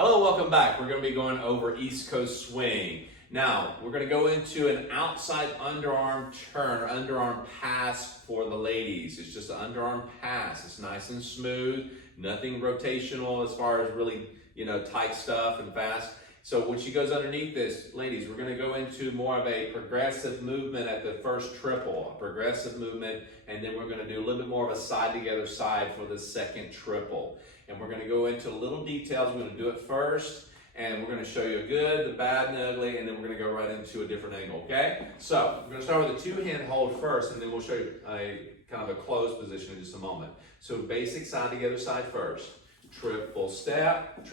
Hello, welcome back. We're going to be going over East Coast swing. Now, we're going to go into an outside underarm turn, or underarm pass for the ladies. It's just an underarm pass. It's nice and smooth, nothing rotational as far as really, tight stuff and fast. So when she goes underneath this, ladies, we're going to go into more of a progressive movement at the first triple, a progressive movement, and then we're going to do a little bit more of a side together side for the second triple. And we're going to go into little details. We're going to do it first, and we're going to show you a good, the bad, and the ugly, and then we're going to go right into a different angle, okay? So we're going to start with a two-hand hold first, and then we'll show you a kind of a closed position in just a moment. So basic side together side first. Triple step,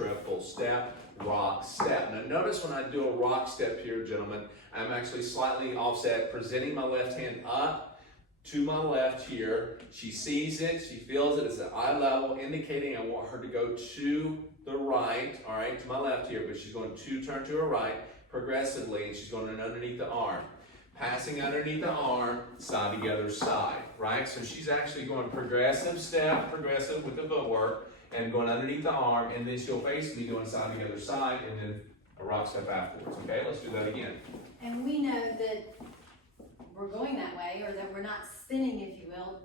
rock step. Now notice when I do a rock step here, gentlemen, I'm actually slightly offset, presenting my left hand up to my left here. She sees it, she feels it, it's at eye level, indicating I want her to go to the right, all right, to my left here, but she's going to turn to her right progressively, and she's going underneath the arm. Passing underneath the arm, side together side, right? So she's actually going progressive step, progressive with the footwork, and going underneath the arm, and then she'll basically do side together side, and then a rock step afterwards, okay? Let's do that again. And we know that we're going that way, or that we're not spinning, if you will,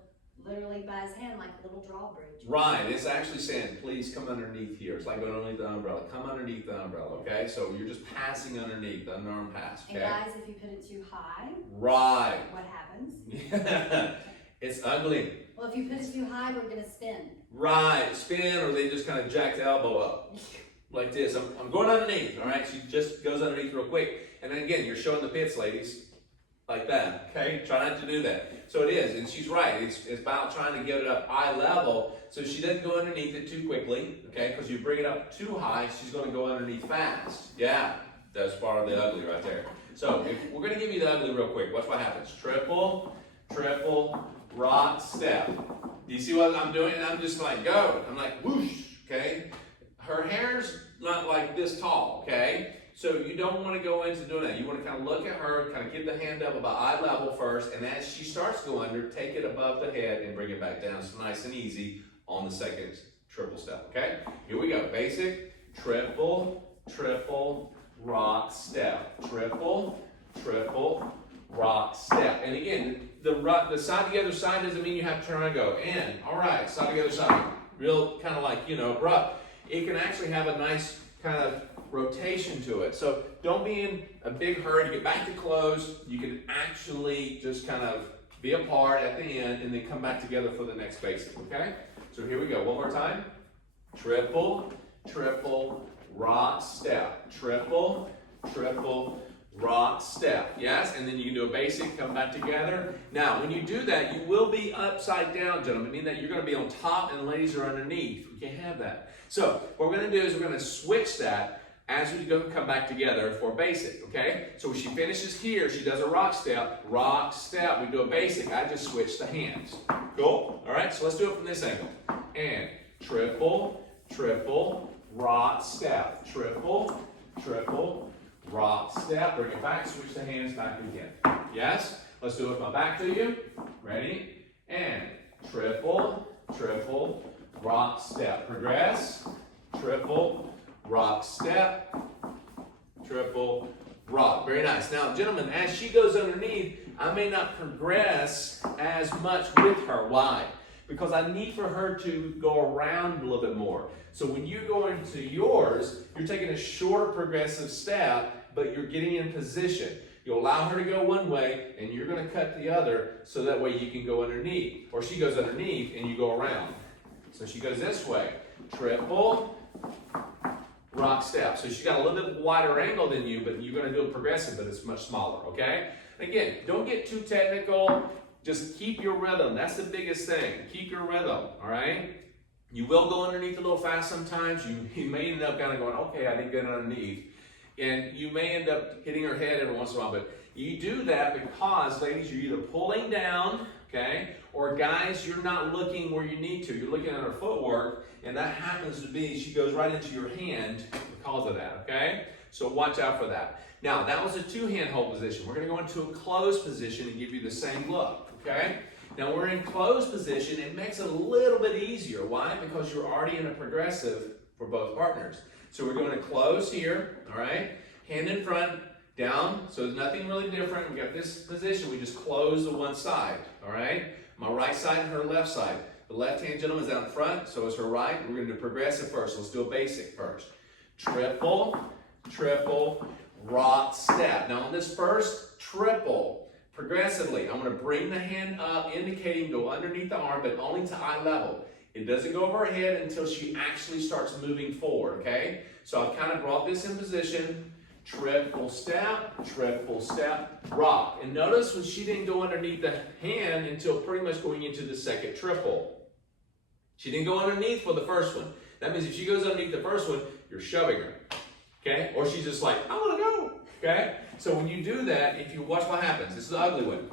literally by his hand like a little drawbridge. Right, it's actually saying, please come underneath here. It's like going underneath the umbrella. Come underneath the umbrella, okay? So you're just passing underneath, the underarm pass, okay? And guys, if you put it too high, right, what happens? It's ugly. Well, if you put it too high, we're gonna spin. Right, spin, or they just kind of jack the elbow up like this. I'm going underneath, all right? She just goes underneath real quick. And then again, you're showing the pits, ladies, like that, okay? Try not to do that. So it is, and she's right. It's about trying to get it up eye level so she doesn't go underneath it too quickly, okay? Because you bring it up too high, she's going to go underneath fast. Yeah, that's part of the ugly right there. So we're going to give you the ugly real quick. Watch what happens. Triple, rock step. Do you see what I'm doing? And I'm just like, go. I'm like, whoosh, okay? Her hair's not like this tall, okay? So you don't want to go into doing that. You want to kind of look at her, kind of get the hand up about eye level first, and as she starts to go under, take it above the head and bring it back down. So nice and easy on the second triple step, okay? Here we go. Basic, triple, rock step. Triple, rock step. And again, the side together side doesn't mean you have to turn around and go in. All right, side together side. Real kind of like, abrupt. It can actually have a nice kind of rotation to it. So don't be in a big hurry to get back to close. You can actually just kind of be apart at the end and then come back together for the next basic, okay? So here we go, one more time. Triple, rock step. Triple, rock step. Yes, and then you can do a basic, come back together. Now, when you do that, you will be upside down, gentlemen, meaning that you're going to be on top and the ladies are underneath. We can't have that. So what we're going to do is we're going to switch that as we go come back together for basic, okay? So when she finishes here, she does a rock step, we do a basic. I just switch the hands. Cool? All right, so let's do it from this angle. And triple, rock step. Triple, rock step. Bring it back, switch the hands back again. Yes? Let's do it with my back to you. Ready? And triple, rock step. Progress. Triple, rock step. Triple, rock. Very nice. Now, gentlemen, as she goes underneath, I may not progress as much with her. Why? Because I need for her to go around a little bit more. So when you go into yours, you're taking a shorter progressive step, but you're getting in position. You'll allow her to go one way, and you're going to cut the other, so that way you can go underneath. Or she goes underneath, and you go around. So she goes this way. Triple, rock step. So she's got a little bit wider angle than you, but you're going to do it progressive, but it's much smaller, okay? Again, don't get too technical. Just keep your rhythm. That's the biggest thing. Keep your rhythm, all right? You will go underneath a little fast sometimes. You may end up kind of going, okay, I didn't get underneath. And you may end up hitting her head every once in a while, but you do that because, ladies, you're either pulling down, okay, or guys, you're not looking where you need to. You're looking at her footwork, and that happens to be, she goes right into your hand because of that, okay? So watch out for that. Now, that was a two-hand hold position. We're going to go into a closed position and give you the same look, okay? Now, we're in closed position. It makes it a little bit easier. Why? Because you're already in a progressive for both partners. So we're going to close here, all right? Hand in front, down, so there's nothing really different. We got this position, we just close the one side, all right? My right side and her left side. The left-hand gentleman is out in front, so is her right. We're going to do progressive first. Let's do a basic first. Triple, triple, rock, step. Now on this first triple, progressively, I'm going to bring the hand up, indicating go underneath the arm, but only to eye level. It doesn't go over her head until she actually starts moving forward, okay? So I've kind of brought this in position. Triple step, rock. And notice when she didn't go underneath the hand until pretty much going into the second triple. She didn't go underneath for the first one. That means if she goes underneath the first one, you're shoving her, okay? Or she's just like, I want to go, okay? So when you do that, if you watch what happens, this is the ugly one.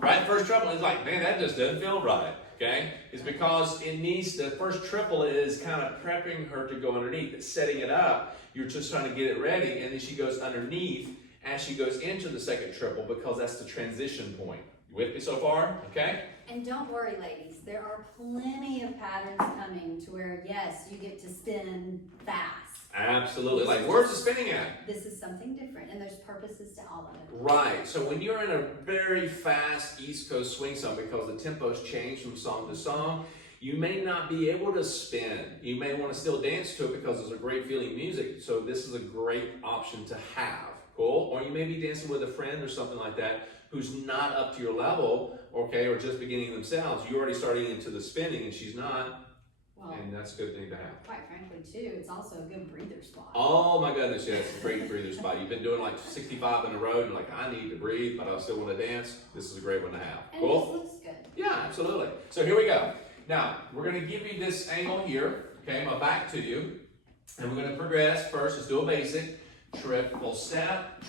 Right, first triple, it's like, man, that just doesn't feel right, okay? It's because it needs, the first triple is kind of prepping her to go underneath. It's setting it up. You're just trying to get it ready, and then she goes underneath as she goes into the second triple because that's the transition point. You with me so far? Okay? And don't worry, ladies, there are plenty of patterns coming to where, yes, you get to spin fast. Absolutely. Like, where's the spinning at? This is something different, and there's purposes to all of it. Right. So when you're in a very fast East Coast swing song, because the tempos change from song to song, you may not be able to spin. You may want to still dance to it because it's a great feeling music. So this is a great option to have. Cool? Or you may be dancing with a friend or something like that who's not up to your level, okay, or just beginning themselves. You're already starting into the spinning and she's not. Well, and that's a good thing to have. Quite frankly, too, it's also a good breather spot. Oh my goodness, yeah, it's a great breather spot. You've been doing like 65 in a row and you're like, I need to breathe, but I still want to dance. This is a great one to have. And cool? this looks good. Yeah, absolutely. So here we go. Now, we're going to give you this angle here, okay, my back to you, and we're going to progress. First, let's do a basic. Triple step,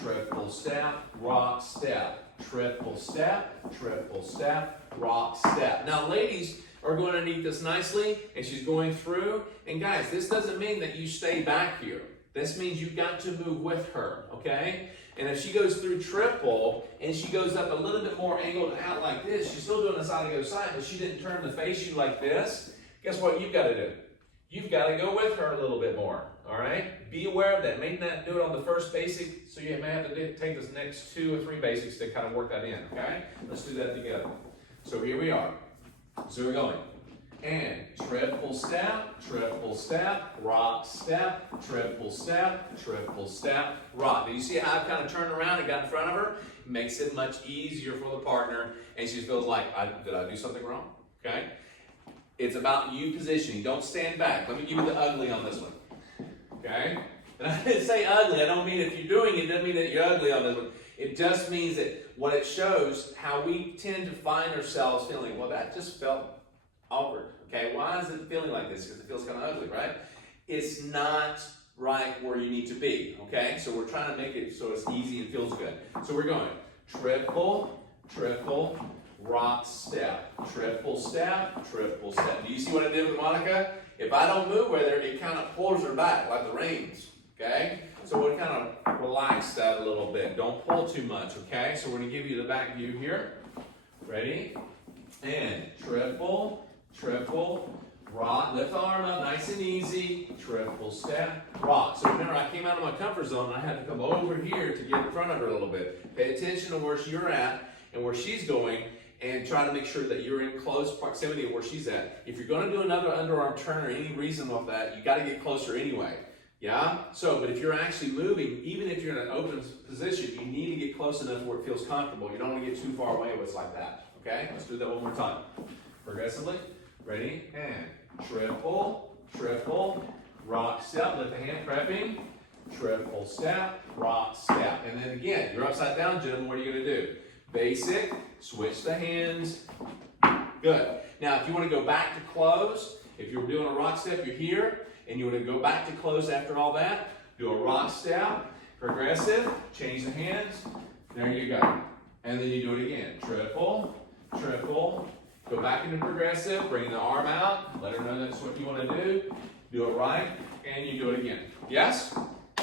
rock, step. Triple step, rock, step. Now, ladies are going underneath this nicely, and she's going through. And guys, this doesn't mean that you stay back here. This means you've got to move with her, okay? And if she goes through triple and she goes up a little bit more angled out like this, she's still doing the side to go side, but she didn't turn to face you like this. Guess what you've got to do? You've got to go with her a little bit more, all right? Be aware of that. May not do it on the first basic, so you may have to take this next 2 or 3 basics to kind of work that in, okay? Let's do that together. So here we are. So we're going. And triple step, rock, step, triple step, rock. Do you see how I've kind of turned around and got in front of her? It makes it much easier for the partner, and she feels like, did I do something wrong? Okay? It's about you positioning. Don't stand back. Let me give you the ugly on this one. Okay? And I didn't say ugly. I don't mean if you're doing it, doesn't mean that you're ugly on this one. It just means that what it shows how we tend to find ourselves feeling, well, that just felt awkward. Okay, why is it feeling like this? Because it feels kind of ugly, right? It's not right where you need to be, okay? So we're trying to make it so it's easy and feels good. So we're going triple, rock, step. Triple step. Do you see what I did with Monica? If I don't move with her, it kind of pulls her back like the reins, okay? So we'll kind of relax that a little bit. Don't pull too much, okay? So we're going to give you the back view here. Ready? And triple, rock, lift the arm up nice and easy, triple step, rock. So remember, I came out of my comfort zone and I had to come over here to get in front of her a little bit. Pay attention to where you're at and where she's going and try to make sure that you're in close proximity of where she's at. If you're going to do another underarm turn or any reason with that, you got to get closer anyway. Yeah? So, but if you're actually moving, even if you're in an open position, you need to get close enough where it feels comfortable. You don't want to get too far away where it's like that. Okay? Let's do that one more time. Progressively. Ready? And triple, rock, step. Lift the hand, prepping. Triple step, rock, step. And then again, you're upside down, gentlemen. What are you going to do? Basic. Switch the hands. Good. Now, if you want to go back to close, if you're doing a rock step, you're here, and you want to go back to close after all that, do a rock step, progressive, change the hands. There you go. And then you do it again. Triple, go back into progressive, bring the arm out, let her know that's what you want to do it right, and you do it again. Yes?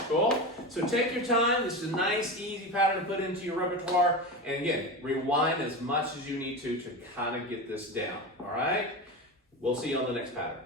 Cool? So take your time. This is a nice, easy pattern to put into your repertoire. And again, rewind as much as you need to kind of get this down. All right? We'll see you on the next pattern.